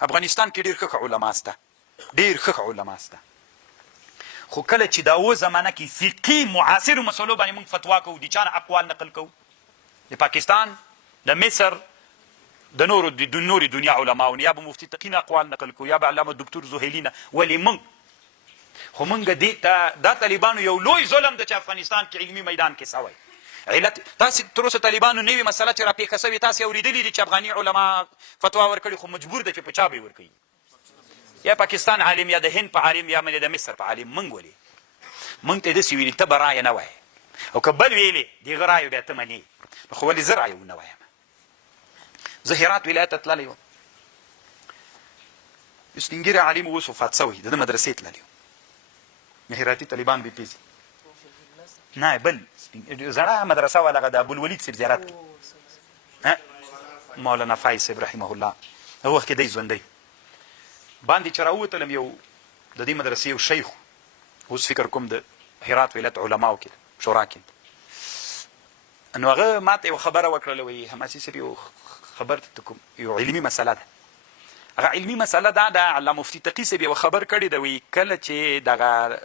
افغانستان کې ډېر ښه علما شته، ډېر ښه علما شته، خو کله چې دا اوس زمانه کې فقهي معاصرو مسلو باندې موږ فتوا کوو، د چا نه اقوال نقل کوو، د پاکستان، د مصر، د نورې دنیا علماو، یا به مفتي تقي نه اقوال نقل کوو، یا به علامه دکتور زهیلي نه. ولې موږ خو موږ دې ته دا طالبانو یو لوی ظلم ده چې افغانستان کې علمي میدان کې سوی. علت تاسې تر اوسه طالبانو نوې مسله چې راپېښه سوې تاسې اورېدلي دي چې افغاني علما فتوا ورکړي، خو مجبور ده چې په چا به یې ورکوي، یا پاکستان عالم، یا د هند په عالم، یا د مصر په عالم. موږ ولې موږ ته یې داسې ویلي ته به رایه نه وایې، او که بل ویلې د هغه رایو بیا ته منې، خو ولې زه رایه ونه وایم. زه هرات ولایت ته تللی وم، یو سپین ږیری عالم اوس وفات سوی، د ده مدرسې تللی وم. هراتي طالبان به پېژني نه، بل زړه مدرسه وه، هغه د ابوالولید صاحب زیارت کې مولانا فایز صاحب رحمه الله، هغه وخت کې دی ژوندی. باندې چې راووتلم، یو د دې مدرسې یو شیخ، اوس فکر کوم د هرات ولایت علماو کې شورا کې، نو هغه ما ته یو خبره وکړله، وایي حماسي صاحب یو خبر ته کوم یو علمي مسله ده. هغه علمي مسله دا ده، علامه مفتي تقي صاحب یوه خبر کړې ده، وایي کله چې دغه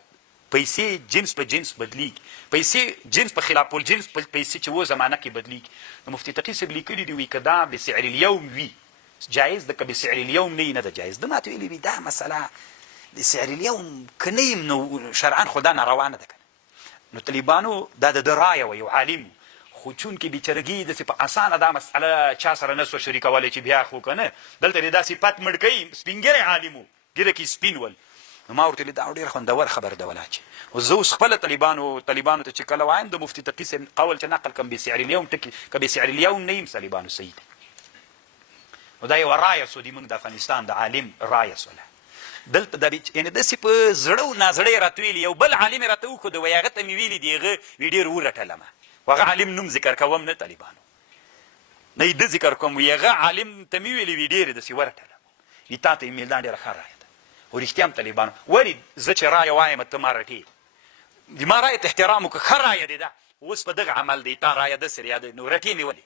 پیسې جنس په جنس بدلیږي، پیسې جنس په خلاف الجنس پیسې چې و زمانه کې بدلیږي، نو مفتي تقي صاحب لیکلي دي، وایي که دا بسعر اليوم وي جایز ده، که بسعر اليوم نه ده جایز ده. ما ته ویلي وي دا مسله د سعر اليوم که نه یم نو شرعا خو دا ناروا نه ده که نه. نو طالبانو دا د ده رایه وه، یو عالم، خو چونکې بېچرګي داسې په اسانه دا مسئله چا سره نه سوه شریکولی چې بیا خو که نه دلته دې دا صفت مړ کوي. سپین ږیری عالم و، ږیره کې سپین ول. نو ما ورته ویلې دا ډېره خوندور خبره ده ولا چې اوس زه اوس خپله طالبانو ته چې کله وایم د مفتي تقي صاحب قول چې نقل کړم بسعر اليوم ټکي، که بسعر اليوم نه یم طالبانو صحیح دی. نو دا یوه رایه سو، د موږ د افغانستان د عالم رایه سوله. دلته دا یعنې داسې په زړه و نازړه یې راته ویلي، یو بل عالم یې راته وښود، وایي هغه ته مې ویلي دي، هغه وی ډېر ورټلمه، هغه عالم نوم ذکر کوم نه طالبانو، نه یې ده ذکر کوم، وایي هغه عالم ته مې ویلي وي ډېرې داسې ورټلم، وي تا ته یې مې دا ډېره ښه رایه ده. خو رښتیا هم طالبانو ولې زه چې رایه وایم ته ما رټې، د ما رایې ته احترام وکړه، ښه رایه دی ده، اوس په دغه عمل دی تا رایه داسې یا ده، نو رټې مې ولې.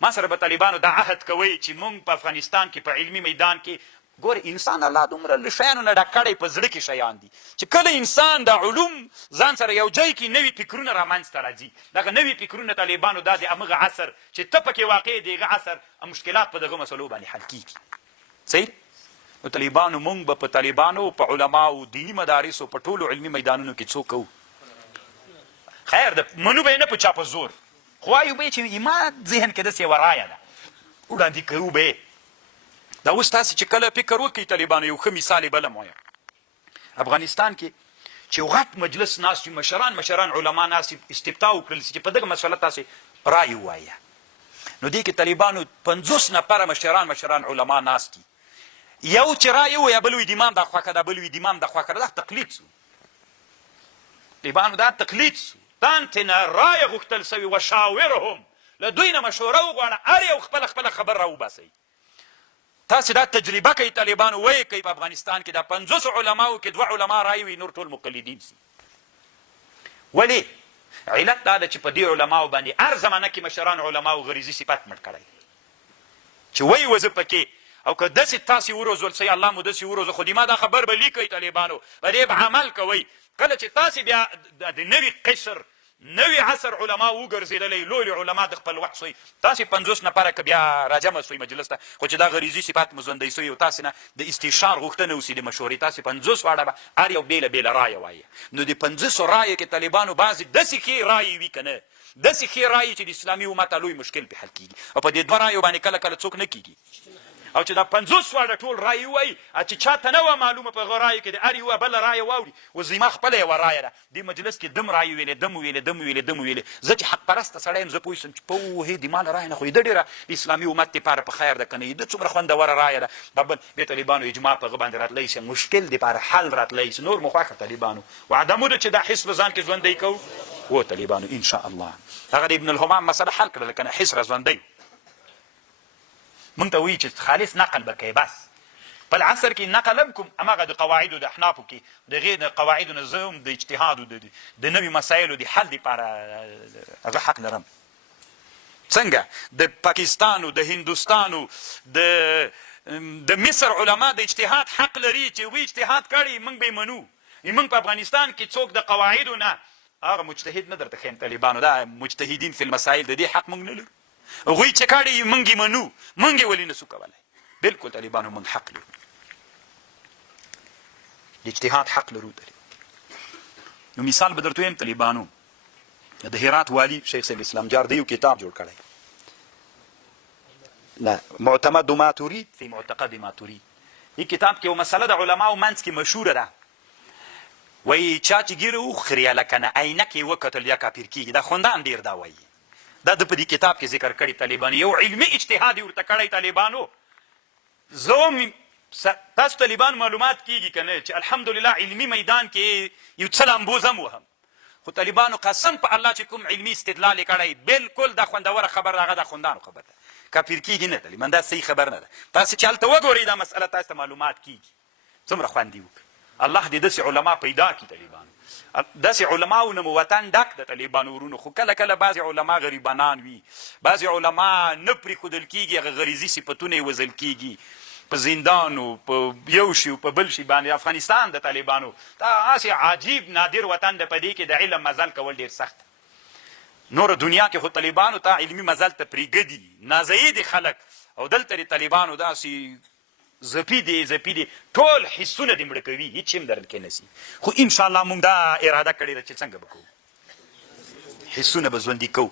ما سره به طالبانو دا عهد کوئ چې موږ په افغانستان کې په علمي میدان کې ګوره انسان الله دومره له شیانو نه ډک کړی، په زړه کې شیان دي چې کله انسان د علوم ځان سره یو ځای کې نوي فکرونه رامنځته راځي، دغه نوي فکرونه طالبانو دا د همغه عصر چې ته پکې واقع د هغه عصر مشکلات په دغه مسلو باندې حل کېږي. صحیح. نو طالبانو موږ به په طالبانو په علماو دیني مدارسو په ټولو علمي میدانونو کې څوک کوو، خیر ده منو به یې نه په چا په زور، خو وایو به یې چې ما ذهن کې داسې یوه رایه ده وړاندې کوو به یې. دا اوس تاسې چې کله فکر وکړئ طالبانو، یو ښه مثال یې بله م وایم، افغانستان کې چې یو غټ مجلس ناست وي، مشران علما ناست وي، استفتاء وکړل چې په دغه مسله تاسې رایې ووایه، نو دې کې طالبانو 50 نفره مشران علما ناست دي، یو چې رایې ووایه بل وي د امام دا خوښه ده، بل وي د امام دا خوښه ده، دا تقلید سو. طالبانو دا تقلید سو، تانتې نه رایه غوښتل سوي، وشاورهم، له دوی نه مشوره وغواړه، هر یو خپله خبر را وباسئ. تاسې دا تجربه کوي طالبانو وایي کوي په افغانستان کې دا 50 علماو کې 2 علما رایې وي، نور ټول مقلدین سي. ولې؟ علت دا ده چې په دې علماو باندې هر زمانه کې مشران علماو غریزي صفت مړ کړی چې وایي وزه پکې، او که داسې تاسې وروزول سئ الله مو داسې وروزه، خو د ما دا خبر به لیکئ طالبانو، په دې به عمل کوئ. کله چې تاسې بیا د نوي قشر نوي عصر علما وګرځېدلی، لوی علما د خپل وخت سوی، تاسې 50 نفره که بیا راجمع سوی مجلس ته، خو چې دا غریزي صفات مو ژوندی سوی او تاسې نه د استشار غوښتنه وسي د مشورې، تاسې 50 واړه به هر یو بېله بېله رایه وایي. نو د 50 رایې کې طالبانو بعضې داسې ښې رایې وي که نه، داسې ښې رایې چې د اسلامي امت لوی مشکل پې حل کېږي، او په دې 2 رایو باندې کله کله څوک نه کېږي، او چې دا 50 واړه ټول رایې ووایي، چې چاته نه وه معلومه په هغه رایو کې د هر یوه بله رایه واوري، اوس زما خپله یوه رایه ده، دې مجلس کې دم رایې ویلې، دم ویلې، زه چې حق پرسته سړی یم، زه پوه شم چې پوهې د ما له رایې نه خو یې ده ډېره د اسلامي امت دپاره په خیر ده که نه، یې ده څومره خوندوره رایه ده، دا بل بیا طالبانو اجماع په هغه باندې راتلی شي، مشکل دپاره حل راتلی شي، نور مو خوښه طالبانو وعده مو ده چې دا حس به ځان کې ژوندی کوو و طالبانو انشاءالله. هغه د ابن الهمام مسله حل کړله که نه، حس را ژوندی مونږ ته وایي چې خالص نقل به کوې، بس په العصر کې نقل هم کوم، هماغه د قواعدو د احنافو کې د هغې د قواعدو نه زه هم د اجتهادو د نوي مسایلو د حل دپاره هغه حق لرم. څنګه د پاکستانو، د هندوستانو، د د مصر علما د اجتهاد حق لري چې وی اجتهاد کړي موږ به منو. موږ په افغانستان کې څوک د قواعدو نه هغه مجتهد نه درته ښیم طالبانو دا مجتهدین فی المسائل د دې حق موږ نه لرو. هغوی چې کړي موږ یې منو، موږ یې ولې نسو کولی. بلکل طالبانو موږ حق لرو، د اجتهاد حق لرو. نو مثال به درته ویم طالبانو د هرات والی شیخ صاحب اسلام جار دی یو کتاب جوړ کړی نه معتمد ما تريد فی معتقد ما تريد. این کتاب کې یو مسله د علماو منځ کې مشهوره ده، وایي چا چې ګیره وخوري هلکه نه عینک یې وکتل یا کافر کېږي. دا خوندان ډېر دا وایي. دا د په دې کتاب کې ذکر کړي طالبانو، یو علمي اجتهاد یې ورته کړی طالبانو. زه تاسو طالبان معلومات کېږي که نه چې الحمدلله علمي میدان کې یو څه لامبوز هم وهم، خو طالبانو قسم په الله چې کوم علمي استدلال یې کړی بلکل دا خوندوره خبر هغه د خوندانو خبر ده. کافر کېږي نه طالبان، دا صحیح خبر نه ده. تاسو چې هلته وګورئ دا مسله تاسو ته معلومات کېږي څومره خوند دې وکړي. الله دې داسې علما پیدا کړي طالبانو، داسې علماو نه مو وطن ډک د طالبانو ورونو. خو کله کله بعضې علما غریبانان وي، بعضې علما نه پرېښودل کېږي، هغه غریزي صفتونه یې وژل کېږي په زندانو په یو شي په بل شي باندې. افغانستان د طالبانو دا هسې عجیب نادر وطن ده، په دې کې د علم مزل کول ډېر سخت. نور دنیا کې خو طالبانو ته علمي مزل ته پرېږدي، نازیي دي خلک، او دلته د طالبانو داسې زپي دي ټول حسونه دې مړه کوي، هېڅ شی هم درل کې نسي. خو انشاءالله موږ دا اراده کړې ده چې څنګه به کوو، حسونه به ژوندي کوو.